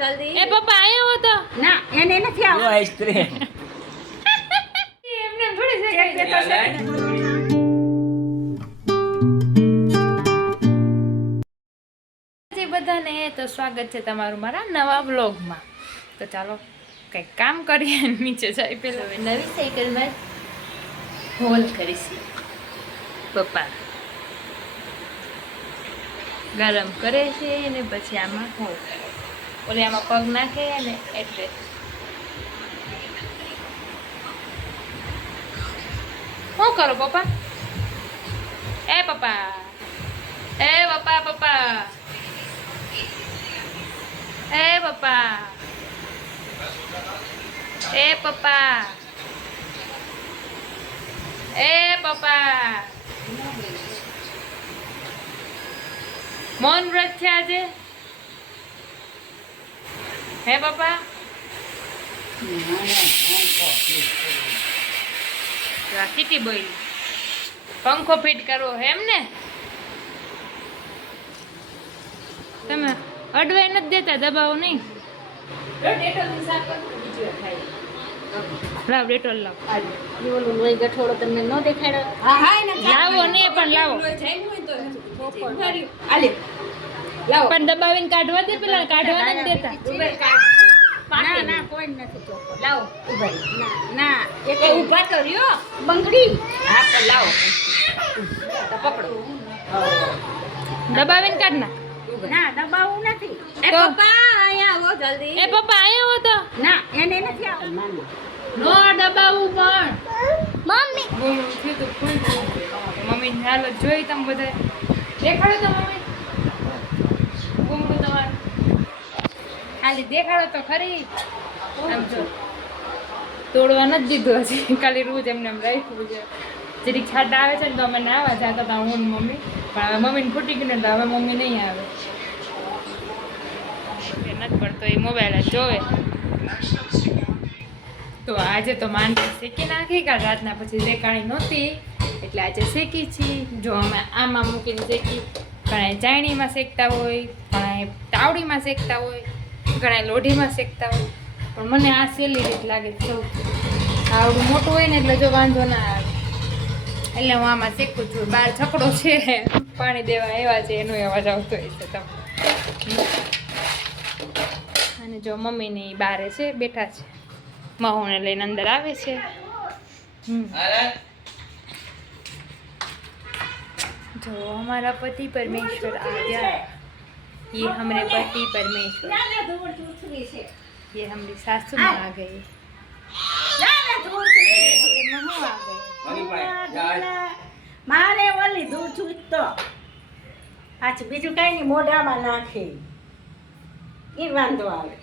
જલ્દી. એ પપ્પા આયા હો તો ના એને નથી આવો આઈસ્ક્રીમ એમને થોડી છે બધાને તો સ્વાગત છે તમારું મારા નવા વ્લોગમાં. તો ચાલો કંઈક કામ કરીએ, નીચે જાય પેલા નવી સાયકલમાં હોલ કરીશું. પપ્પા ગરમ કરે છે ને પછી આમાં હોલ કરે, ઓલે આમાં પગ નાખે ને એટલે શું કરો પપ્પા? એ પપ્પા, એ પપ્પા, પપ્પા, એ પપ્પા, એ પપ્પા, એ પપ્પા, મૌન વ્રત છે આજે? હે પપ્પા? કેટલી બોલી પંખો ફિટ કરવો હે એમ ને? તમે અડવાઈ નથી દેતા, દબાવો નહીં. લાવ ડેટોલ લાવ. ઓલું લોહી ગઠોડો તમને ન દેખાડ્યો? હા હા એને લાવો ને પણ લાવો, લાવો પણ દબાવીને કાઢવા દે, પેલા કાઢવા નથી દેતા. ના ના કોઈ નથી ચોખ્ખો. લાવો ઉભા ના એક ઉભા તો રહ્યો બંગડી. હા પણ લાવો તો પકડો. દબાવીને કાઢ ના. ના દબાવું નથી. એ તો? પપ્પા અહીંયા આવો જલ્દી. એ પપ્પા આયા હો તો ના એને નથી આવો. ના ના નો દબાવું પણ મમ્મી બોલું છે તો ફૂલ મમ્મી ની હાલત જોઈ તમે બધા. દેખાડો તો મમ્મી ગુમડું તમારું, ખાલી દેખાડો તો ખરી. આમ જો તોડવા નથી દીધું હજી, ખાલી રોજ એમને એમ રાખ્યું છે. જરીક છાટ આવે છે ને તો અમે નાવા જતા હતા હું ને મમ્મી, પણ હવે મમ્મીને ફૂટી ગયું એટલે હવે મમ્મી નહીં આવે. નથી પડતો એ મોબાઈલ જ જોવે. તો આજે તો માંડવી શેકી નાખી, કાલ રાતના પછી શેકાણી નહોતી એટલે આજે શેકી છી. જો અમે આમાં મૂકીને શેકી, ઘણા ચાયણીમાં શેકતા હોય, ઘણા તાવડીમાં શેકતા હોય, ઘણા લોઢીમાં શેકતા હોય, પણ મને આ સહેલી રીત લાગે સૌથી. આવડું મોટું હોય ને એટલે જો વાંધો ના આવે, એટલે હું આમાં શેકું છું. બહાર છકડો છે, પાણી દેવા એવા છે, એનો અવાજ આવતો હોય છે તમે. અને જો મમ્મીની બારે છે બેઠા છે, મહોને લઈને અંદર આવે છે. जो हमारा पति परमेश्वर आ गया, ये हमारे पति परमेश्वर, ये हमारी सासू माँ आ गई, મારે ઓલી દૂધ છૂટતો પાછું બીજું કઈ નહીં મોઢામાં નાખે એ વાંધો આવે.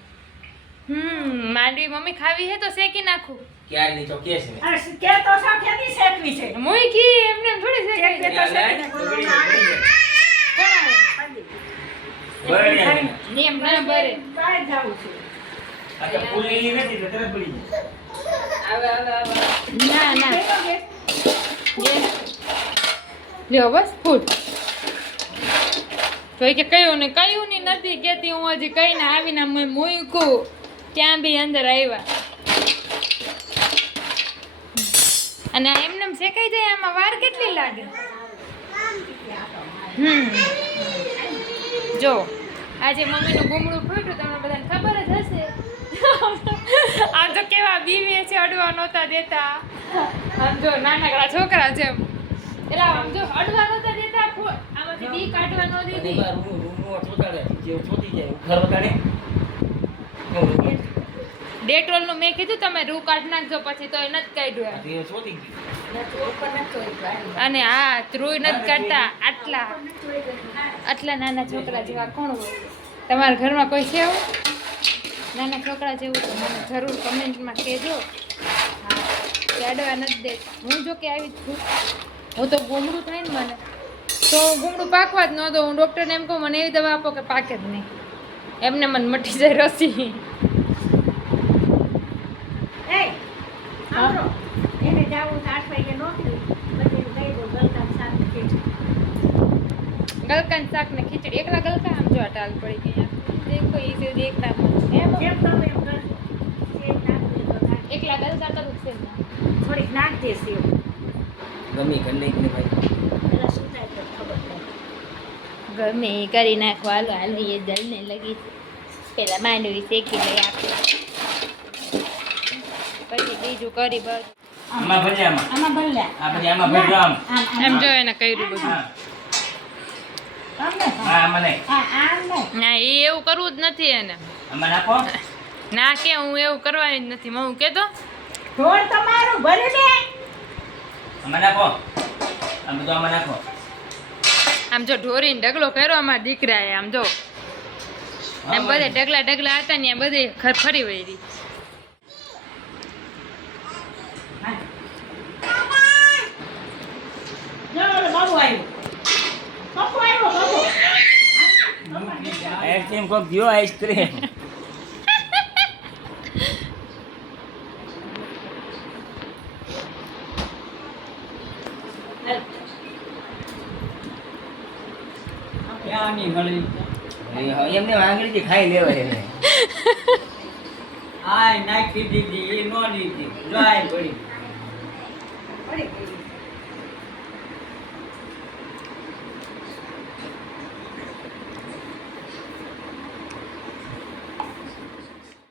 માંડવી મમ્મી ખાવી હે તો શેકી નાખું. ક્યારની તો કેસ ને અરે કે તો સાખેની શેકવી છે. મોઈ કી એમને થોડી શેકી શેકવી તો શેકીને બોલવામાં આવે. નિયમ ના બરે. કાંઈ જાવું છે. અચ્છા પુલી નથી તો તરત પડી જાય. ના ના લ્યો બસ ફૂટ. તો કે કયું ને નથી કેતી, હું હજી કઈને આવીને મૂક્યું ત્યાં બી અંદર આવ્યા. અને એમને શેકાઈ જાય આમાં વાર કેટલી લાગે? જો આજે મમ્મીનું ગુમડું ફૂટ્યું, તમને બધાને ખબર જ હશે. આ તો કેવા બીવે છે, અડવા નહોતા દેતા. આમ જો નાનકડા છોકરા છે એટલે આમ જો અડવા નહોતા દેતા, આમાંથી બી કાઢવા ન દીધી. ડેટોલ નું મેં કીધું તમે રૂ કાઢ નાખજો, પછી તો એ નથી કાઢ્યું. અને હા રૂ નથી કાઢતા. આટલા નાના છોકરા જેવા કોણ હોય તમારા ઘરમાં? કોઈ છે એવું નાના છોકરા જેવું? તો મને જરૂર કમેન્ટમાં કહેજો. હા અડવા નથી દેતા. હું જો કે આવી જ છું, હું તો ગુમડું થાય ને મને તો ગુમડું પાકવા જ ન દો. હું ડૉક્ટરને એમ કહું મને એવી દવા આપો કે પાકે જ નહીં, એમને મને મટી જાય રસી. એને જાવું 8 વાગે નોકરી, પછી કહી દો ગલકા શાક ખીચડી. ગલકાન શાક ને ખીચડી એકલા ગલકા આમ જો ટાલ પડી ગઈ. દેખો એ એકલા જેમ તમે એમ કરજો. સેવ નાખવી તો નાખ. એકલા ગલકા તો છે ને થોડીક નાખ દે સેવ. ગમી કરી નાખ ને ભાઈ. પેલા શું થાય તો ખબર પડે. ગમે એ કરી નાખો હાલો હાલો એ જલને લગી પેલા માંડવી શેકી લઈ આપણે પછી બીજું કરી બસ આમાં ભલે આમાં આમાં ભલે. આ પછી આમાં ભરજો આમ એમ જો એને કર્યું બધું હા આમ ને. હા આમાં નહીં આમ ને. ના એ એવું કરવું જ નથી એને આમાં નાખો ના કે હું એવું કરવાની જ નથી હું કેતો ઢોળ તમારું ભરી દે. આમાં નાખો આ બધું આમાં નાખો આમ જો ઢોરીને ઢગલો કર્યો અમારા દીકરાએ આમ જો એમ બધે ઢગલા ઢગલા હતા ને એ બધે ફરી વળી જો ઓલો બાબુ આવ્યો. બાબુ આવ્યો બાબુ. આઈસ્ક્રીમ કોક દ્યો આઈસ્ક્રીમ ક્યાંની ગળી એમને આંગળીથી ખાઈ લેવાય એને. આય નાખી દીધી એ નો દીધી જાય પડી પડી ગઈ.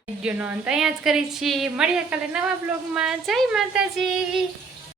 વિડીયોનો અંત અહીંયા જ કરી છીએ મળીએ કાલે નવા બ્લોગમાં જય માતાજી.